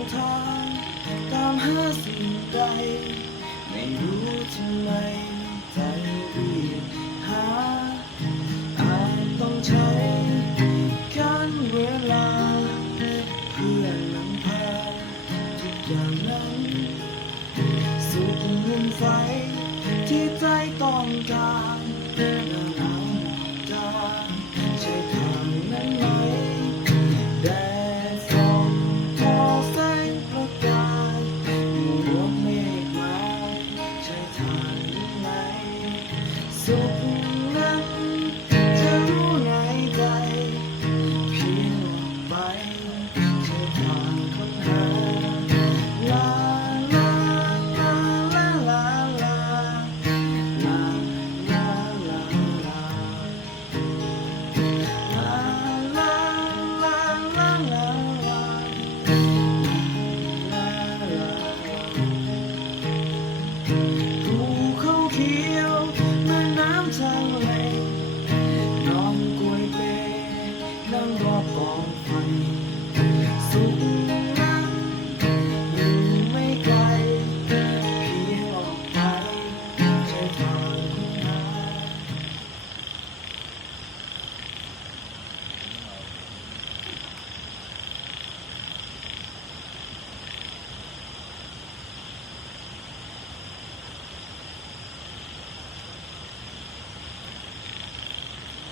นทางตามหาสิ่งใดไม่รู้ทำไมใจรีบหาอาจต้องใช้การเวลาเพื่อนำพาทุกอย่างนั้นสู่เงินไฟที่ใจต้องการหน้าหนาวหมอกจางใช่ทางนั้นไหมแดดส่องพอแสงประกายอยู่รวมเมฆไม้ใช่ทางนั้นไหมสุขนั้นจะรู้ในใจเพียงออกไปใช่ทาง